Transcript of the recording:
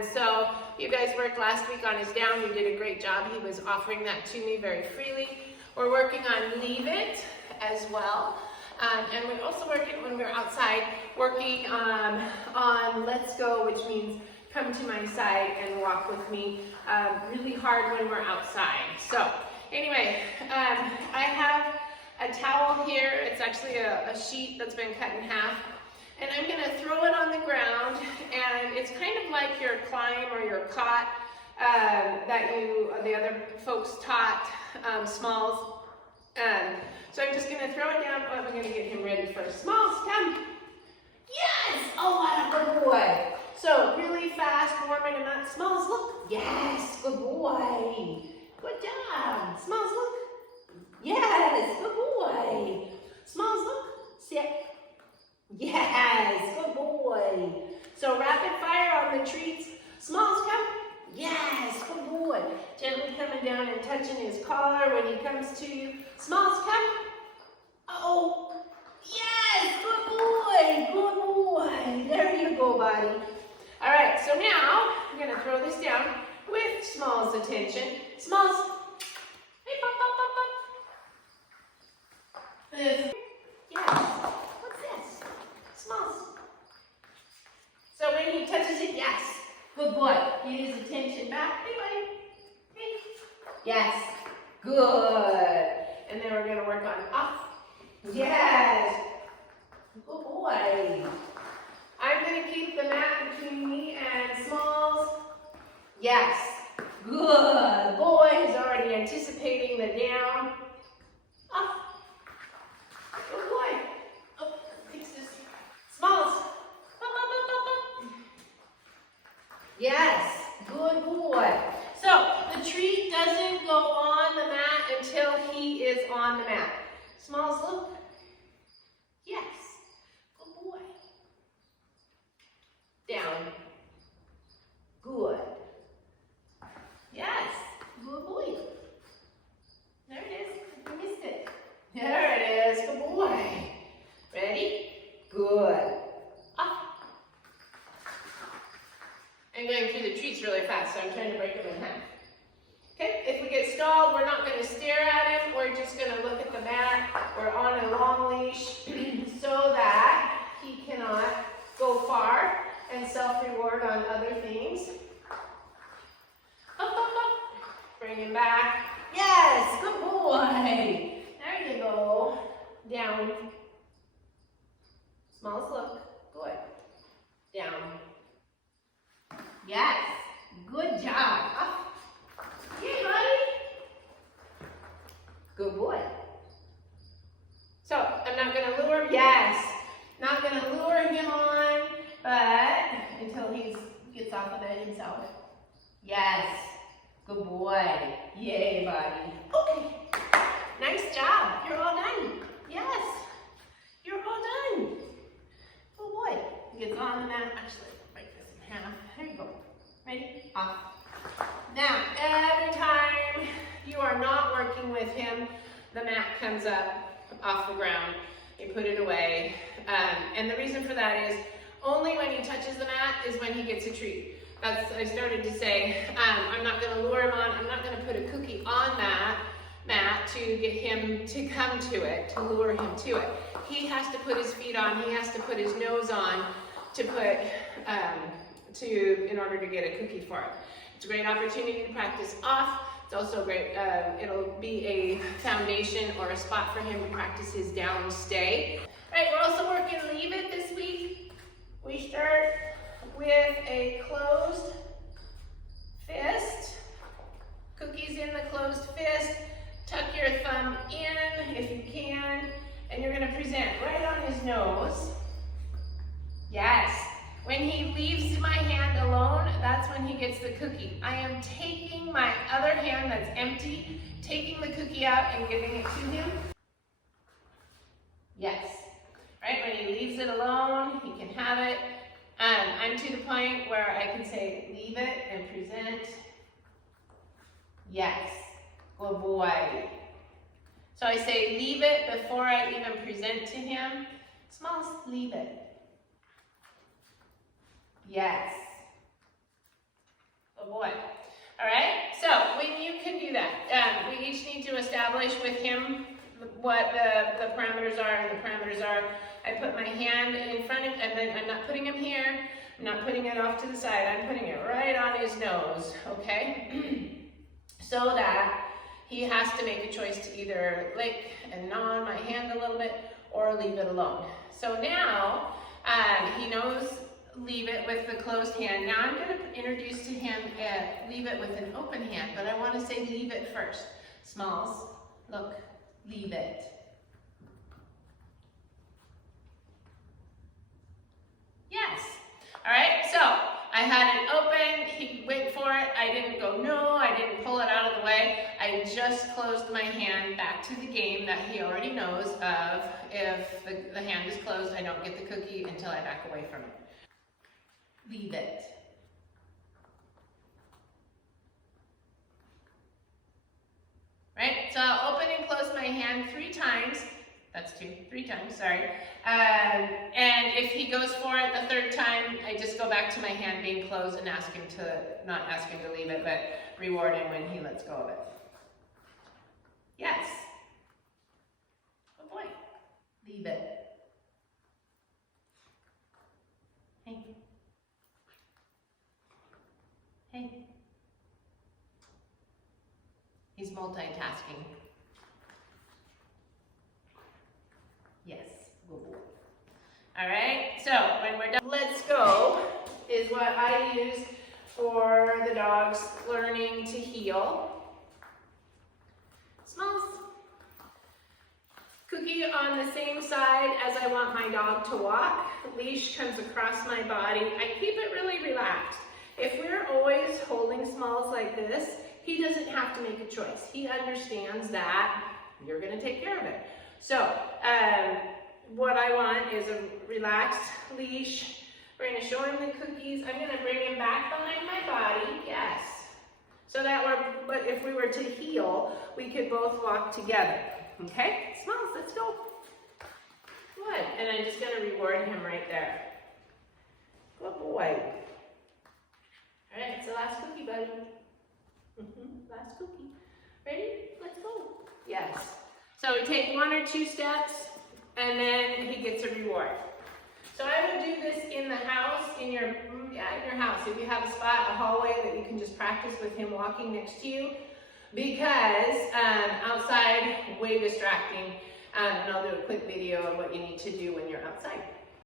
And so you guys worked last week on his down. You did a great job. He was offering that to me very freely. We're working on Leave It as well. And we're also working, when we're outside, working on Let's Go, which means come to my side and walk with me. Really hard when we're outside. So anyway, I have a towel here. It's actually a sheet that's been cut in half. And I'm going to throw it on the ground, and it's kind of like your climb or your cot that the other folks taught, Smalls. So I'm just going to throw it down. Oh, I'm going to get him ready first. Smalls, come. Yes! Oh, what a good boy. So really fast, warming him up. Smalls, look. Yes, good boy. Good job. Smalls, look. Yes, good boy. Smalls, look. Sit. Yes, good boy. So rapid fire on the treats. Smalls, come. Yes, good boy. Gently coming down and touching his collar when he comes to you. Smalls, come. Oh, yes, good boy, good boy. There you go, buddy. All right, so now I'm going to throw this down with Smalls' attention. Smalls, hey, pop, pop, pop, pop. Yes. What's this? Smalls. So when he touches it, yes. Good boy. Get his attention back. Hey, buddy. Hey. Yes. Good. And then we're going to work on up. Yes. Good boy. I'm going to keep the mat between me and Smalls. Yes. Good. Boy is already anticipating the down. Up. Good boy. Oh, fix this. Smalls. Up, up, up, up, up. Yes. Good boy. So the treat doesn't go on the mat until he is on the mat. Smalls, look. Yes. Good boy. Down. Good. Yes. Good boy. There it is. You missed it. There it is. Good boy. Ready? Good. Up. I'm going through the treats really fast, so I'm trying to break them in half. Okay, if we get stalled, we're not going to stare at him. We're just going to look at the mat. We're on a long leash so that he cannot go far and self-reward on other things. Up, up, up. Bring him back. Yes, good boy. There you go. Down. Smalls, look. Good. Down. Yes. Good job. Up. Yay, buddy. Good boy. So, I'm not going to lure him. Yes. Not going to lure him on, but until he gets off of it himself. Yes. Good boy. Yay, buddy. Okay. Nice job. You're all done. Yes. You're all done. Good boy. He gets on the mat. Actually, break this in half. There you go. Ready? Off. Now, every time you are not working with him, the mat comes up off the ground. You put it away. And the reason for that is only when he touches the mat is when he gets a treat. I started to say, I'm not going to lure him on. I'm not going to put a cookie on that mat to get him to come to it, to lure him to it. He has to put his feet on. He has to put his nose on to put, in order to get a cookie for it. It's a great opportunity to practice off. It's also great, it'll be a foundation or a spot for him to practice his down stay. All right, we're also working Leave It this week. We start with a closed fist. Cookies in the closed fist. Tuck your thumb in if you can. And you're gonna present right on his nose. Yes. When he leaves my hand alone, that's when he gets the cookie. I am taking my other hand that's empty, taking the cookie out and giving it to him. Yes. Right, when he leaves it alone, he can have it. I'm to the point where I can say, leave it and present. Yes. Good boy. So I say, leave it before I even present to him. Smalls, leave it. Yes. boy. All right, so when you can do that, we each need to establish with him what the parameters are, and the parameters are, I put my hand in front of, and then I'm not putting him here, I'm not putting it off to the side, I'm putting it right on his nose, okay? So that he has to make a choice to either lick and gnaw on my hand a little bit, or leave it alone. So now, he knows leave it with the closed hand. Now I'm going to introduce to him leave it with an open hand, but I want to say leave it first. Smalls, look, leave it. Yes. All right, so I had it open, he went for it, I didn't go no, I didn't pull it out of the way, I just closed my hand back to the game that he already knows of. If the hand is closed, I don't get the cookie until I back away from it. Leave it. Right, so I'll open and close my hand 3 times. That's 3 times, sorry. And if he goes for it the 3rd time, I just go back to my hand being closed and ask him to, not ask him to leave it, but reward him when he lets go of it. Yes. Good boy. Leave it. Hey. Hey. He's multitasking. Yes, good boy. All right, so when we're done, let's go is what I use for the dog's learning to heel. Smalls. Cookie on the same side as I want my dog to walk. The leash comes across my body. I keep it really relaxed. If we're always holding Smalls like this, he doesn't have to make a choice. He understands that you're going to take care of it. So, what I want is a relaxed leash. We're going to show him the cookies. I'm going to bring him back behind my body. Yes. So that but if we were to heel, we could both walk together. Okay? Smalls, let's go. Good. And I'm just going to reward him right there. Good boy. All right, it's the last cookie, buddy. Last cookie. Ready? Let's go. Yes. So we take 1 or 2 steps, and then he gets a reward. So I would do this in the house, in your house. If you have a spot, a hallway that you can just practice with him walking next to you, because outside, way distracting. And I'll do a quick video of what you need to do when you're outside.